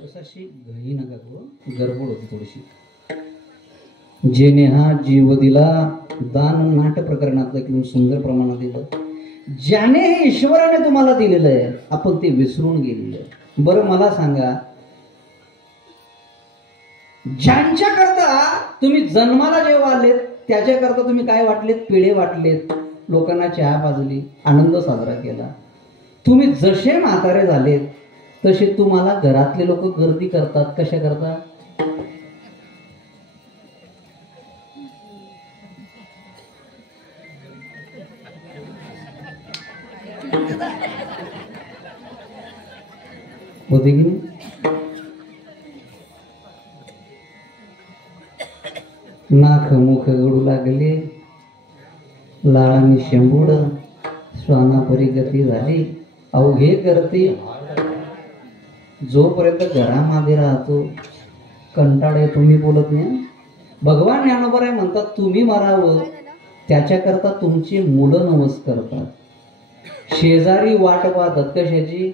थोडीशी घाई नका करू, गडबड होती थोडीशी. जेने हा जीव दिला दान नाट्य प्रकरणातलं एकदम सुंदर प्रमाणात दिलं. ज्याने हे ईश्वराने तुम्हाला दिलेलं आहे आपण ते विसरून गेलेलं आहे. बरं मला सांगा, ज्यांच्या करता तुम्ही जन्माला जेव्हा आलेत त्याच्याकरता तुम्ही काय वाटलेत? पेढे वाटलेत, लोकांना चहा पाजली, आनंद साजरा केला. तुम्ही जसे म्हातारे झालेत तसे तुम्हाला घरातले लोक गर्दी करतात. कशा करता? होते की नाही? नाक मुख गडू लागले, लाळांनी शेंबूड, श्वानापरी गती झाली. अवघे करते जोपर्यंत घरामध्ये राहतो कंटाळे तुम्ही बोलत नाही. भगवान ज्ञानोबराय म्हणतात तुम्ही मरावं त्याच्याकरता तुमची मुलं नवस करतात. शेजारी वाट पाहतात कशाची?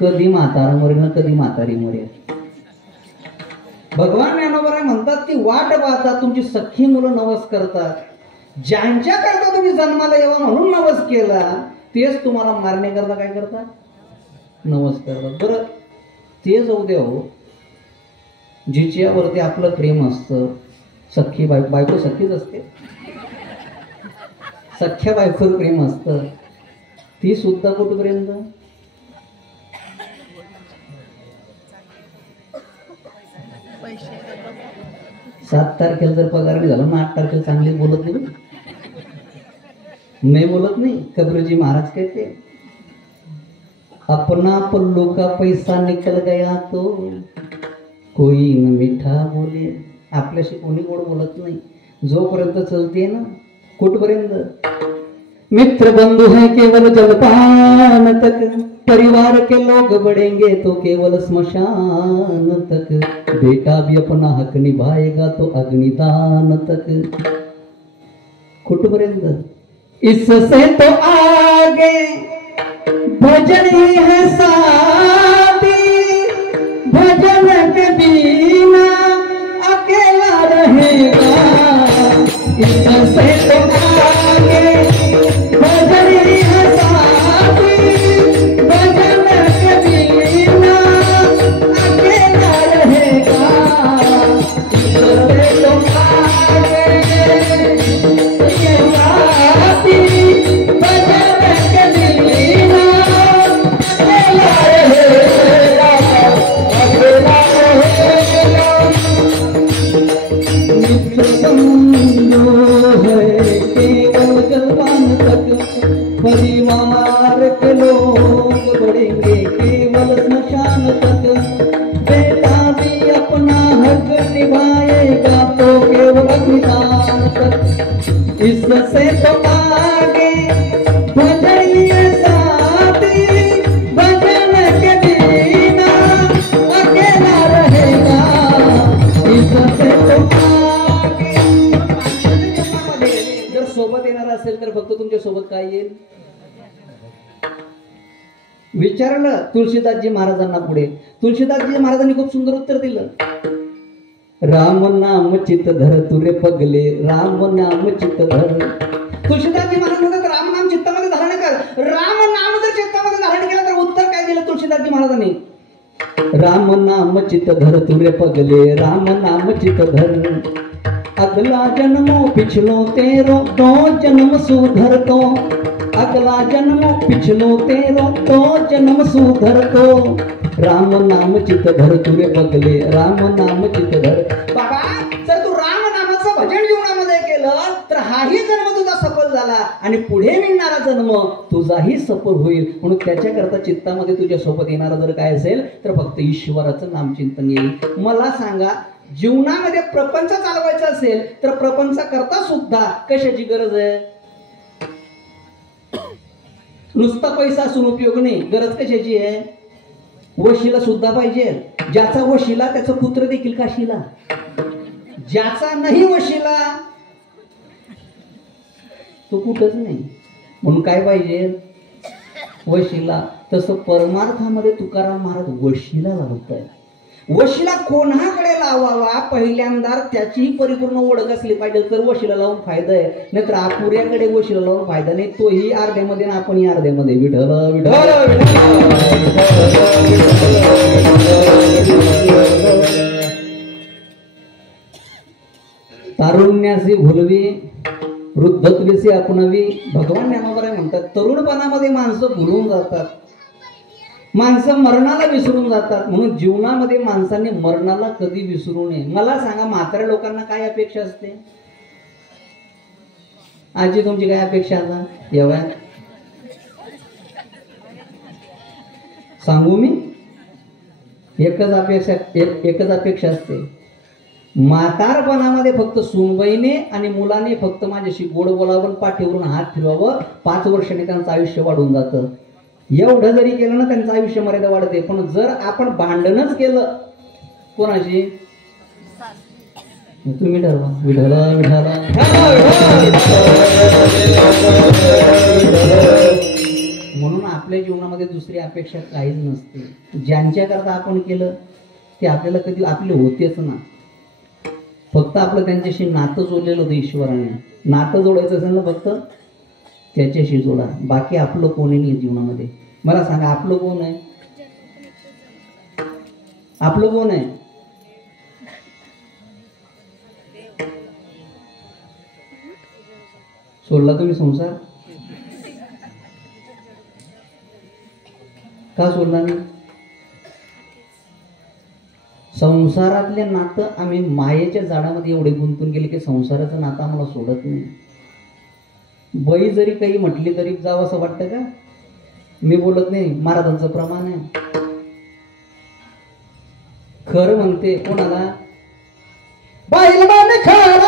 कधी म्हातारा मरेल, कधी म्हातारी मरेल. भगवान ज्ञानोबराय म्हणतात ती वाट पाहतात, तुमची सख्खी मुलं नवस करतात. ज्यांच्या करता तुम्ही जन्माला यावा म्हणून नवस केला तेच तुम्हाला मारण्याकरता काय करतात? नवस करतात. बरं ते जाऊ द्या हो, जिच्यावरती आपलं प्रेम असतं, सख्खी बायको सख्खीच असते, सख्ख्या बायकोवर प्रेम असतं, ती सुद्धा कुठपर्यंत? सात तारखेला जर पगार नाही झाला ना 8 तारखेला चांगली बोलत नाही बोलत नाही. कबीरजी महाराज कहते अपना पल्लू का पैसा निकल गया तो कोई न मीठा बोले. आपल्याशी कोणी गोड बोलत नाही. जोपर्यंत चलते ना कुठपर्यंत? मित्र बंधु है केवल जलपान तक, परिवार के लोग बढ़ेंगे तो केवल स्मशान तक, बेटा भी अपना हक निभाएगा तो अग्निदान तक. कुठपर्यंत? इससे तो आगे भजन ही है साथी, भजन के बिना अकेला रहेगा. इससे तो आगे भजन ही है साथी, भजन के बिना अकेला रहेगा. इससे तो आगे ये साथी, भजन के बिना अकेला रहेगा, अकेला रहेगा. मित्र बंधु है केवल जलपान तक, परिवार के लोग बढ़ेंगे केवल स्मशान तक, बेटा भी अपना हक निभाएगा तो केवल अग्निदान तक. इससे तो आगे भजन ये साथी, भजन के बिना अकेला रहेगा. इससे तो आगे. जर सोबत येणार असेल तर फक्त तुमच्या सोबत काय येईल? विचारलं तुळशीदासजी महाराजांना. पुढे तुळशीदासजी महाराजांनी खूप सुंदर उत्तर दिलं. राम नाम चित्त धर तुरे पगले, राम नाम चित्त धर. तुळशीदासजी महाराज म्हणतात राम नाम चित्तामध्ये धारण कर. राम नाम जर चित्तामध्ये धारण केलं तर उत्तर काय दिलं तुळशीदासजी महाराजांनी? राम नाम चित्त धर तुरे पगले, राम नाम चित्त धर. अगला जन्मो पिछलो तेरो, दो जन्म सुधर तो. अगला जन्मो पिछलो तेरो, दो जन्म सुधर तो. राम नाम चित्त धर तुरे पगले, राम नाम चित्त धर. बाबा जर तू राम नामाचं भजन जीवनामध्ये केलं तर हाही जन्म तुझा सफल झाला आणि पुढे मिळणारा जन्म तुझाही सफल होईल. म्हणून त्याच्याकरता चित्तामध्ये तुझ्या सोबत येणारा जर काय असेल तर फक्त ईश्वराचं नामचिंतन येईल. मला सांगा, जीवनामध्ये प्रपंच चालवायचा असेल तर प्रपंच करता सुद्धा कशाची गरज आहे? नुसता पैसा असून उपयोग नाही. गरज कशाची आहे? वशिला सुद्धा पाहिजे. ज्याचा वशिला त्याचं पुत्र देखील काशीला. ज्याचा नाही वशिला तो कुठंच नाही. म्हणून काय पाहिजे? वशिला. तसं परमार्थामध्ये तुकाराम महाराज वशीला लावताय. वशीला कोणाकडे लावावा पहिल्यांदा त्याचीही परिपूर्ण ओळख असली पाहिजे तर वशीला लावून फायदा आहे, नाहीतर अपुऱ्याकडे वशीला लावून फायदा नाही. तोही अर्ध्यामध्ये ना आपणही अर्ध्यामध्ये. विठ्ठल विठ्ठल तारुण्याचे भुलवी वृद्धत्वेचे आपणावी. भगवान ज्ञानोबा म्हणतात तरुणपणामध्ये माणसं भुलून जातात, माणसं मरणाला विसरून जातात. म्हणून जीवनामध्ये माणसाने मरणाला कधी विसरू नये. मला सांगा म्हाताऱ्या लोकांना काय अपेक्षा असते? आजी तुमची काय अपेक्षा आता एवढ्या सांगू मी? एकच अपेक्षा असते. म्हातारपणामध्ये फक्त सुनबाईने आणि मुलाने फक्त माझ्याशी गोड बोलावं, पाठीवरून हात फिरवावं. 5 वर्षांनी त्यांचं आयुष्य वाढून जातं. एवढं जरी केलं ना त्यांचं आयुष्य मर्यादा वाढते. पण जर आपण भांडणच केलं कोणाशी, तुम्ही ठरवा. विठला विठला म्हणून आपल्या जीवनामध्ये दुसरी अपेक्षा काहीच नसते. ज्यांच्याकरता आपण केलं ते आपल्याला कधी आपले होतेच ना. फक्त आपलं त्यांच्याशी नातं जोडलेलं होतं ईश्वराने. नातं जोडायचं असेल ना फक्त त्याच्याशी जोडा. बाकी आपलं कोणी नाही जीवनामध्ये. मला सांगा आपलं कोण आहे? आपलं कोण आहे? सोडला तुम्ही संसार? का सोडला नाही? संसारातले नातं आम्ही मायेच्या झाडामध्ये एवढे गुंतून गेले की संसाराचं नातं आम्हाला सोडत नाही. बाई जरी काही म्हटली तरी जावं असं वाटतं का? मी बोलत नाही, महाराजांचं प्रमाण आहे. खरं म्हणते कोणाला? बाईला मान खरं